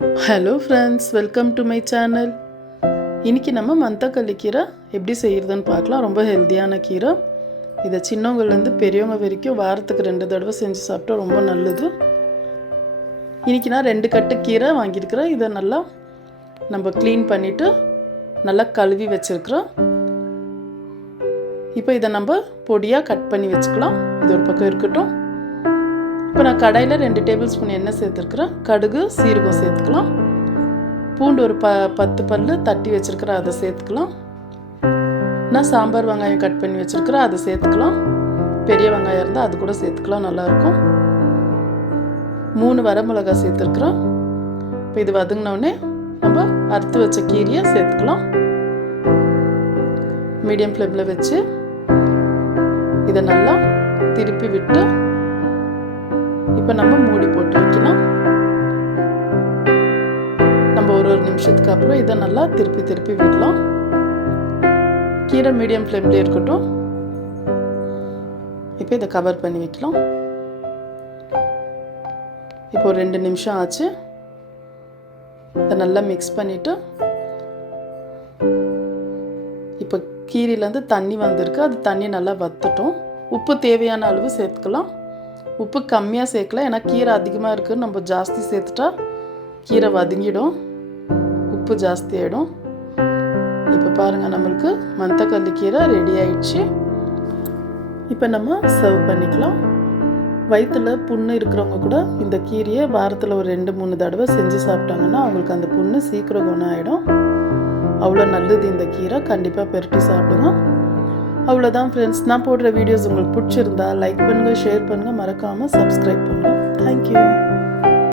Hello friends, welcome to my channel. இன்றைக்கி நம்ம மணத்தக்காளி கீரை எப்படி செய்கிறதுன்னு பார்க்கலாம். ரொம்ப ஹெல்த்தியான கீரை. இதை சின்னவங்கள்லேருந்து பெரியவங்க வரைக்கும் வாரத்துக்கு 2 தடவை செஞ்சு சாப்பிட்டா ரொம்ப நல்லது. இன்றைக்கி நான் 2 கட்டு கீரை வாங்கியிருக்கிறேன். இதை நல்லா நம்ம க்ளீன் பண்ணிவிட்டு நல்லா கழுவி வச்சுருக்குறோம். இப்போ இதை நம்ம பொடியாக கட் பண்ணி வச்சுக்கலாம். இது ஒரு பக்கம் இருக்கட்டும். இப்போ நான் கடாயில் 2 டேபிள் ஸ்பூன் எண்ணெய் சேர்த்துருக்குறேன். கடுகு சீரகம் சேர்த்துக்கலாம். பூண்டு ஒரு 10 பல் தட்டி வச்சுருக்கிறேன், அதை சேர்த்துக்கலாம். நான் சாம்பார் வெங்காயம் கட் பண்ணி வச்சுருக்கிறேன், அதை சேர்த்துக்கலாம். பெரிய வெங்காயம் இருந்தால் அது கூட சேர்த்துக்கலாம், நல்லாயிருக்கும். 3 வரமிளகாய் சேர்த்துருக்குறோம். இப்போ இது வதங்கினோடனே நம்ம அறுத்து வச்ச கீரையை சேர்த்துக்கலாம். மீடியம் ஃப்ளேமில் வச்சு இதை நல்லா திருப்பி விட்டு இப்போ நம்ம மூடி போட்டு வைக்கலாம். நம்ம ஒரு நிமிஷத்துக்கு அப்புறம் இதை நல்லா திருப்பி விடலாம். கீரை மீடியம் ஃப்ளேம்லேயே இருக்கட்டும். இப்போ இதை கவர் பண்ணி வைக்கலாம். இப்போ 2 நிமிஷம் ஆச்சு. இதை நல்லா மிக்ஸ் பண்ணிவிட்டு இப்போ கீரையிலேருந்து தண்ணி வந்திருக்கு. அது தண்ணி நல்லா வற்றட்டும். உப்பு தேவையான அளவு சேர்த்துக்கலாம். உப்பு கம்மியாக சேர்க்கலாம், ஏன்னா கீரை அதிகமாக இருக்குதுன்னு நம்ம ஜாஸ்தி சேர்த்துட்டா கீரை வதங்கிடும், உப்பு ஜாஸ்தி ஆகிடும். இப்போ பாருங்கள், நம்மளுக்கு மணத்தக்காளி கீரை ரெடி ஆயிடுச்சு. இப்போ நம்ம சர்வ் பண்ணிக்கலாம். வயிற்றில் புண்ணு இருக்கிறவங்க கூட இந்த கீரையை வாரத்தில் ஒரு 2-3 தடவை செஞ்சு சாப்பிட்டாங்கன்னா அவங்களுக்கு அந்த புண்ணு சீக்கிரம் குணம் ஆகிடும். அவ்வளோ நல்லது இந்த கீரை. கண்டிப்பாக பெருட்டி சாப்பிடுங்க. அவ்வளோதான் ஃப்ரெண்ட்ஸ். நான் போடுற வீடியோஸ் உங்களுக்கு பிடிச்சிருந்தா லைக் பண்ணுங்கள், ஷேர் பண்ணுங்கள், மறக்காமல் சப்ஸ்கிரைப் பண்ணுங்கள். தேங்க்யூ.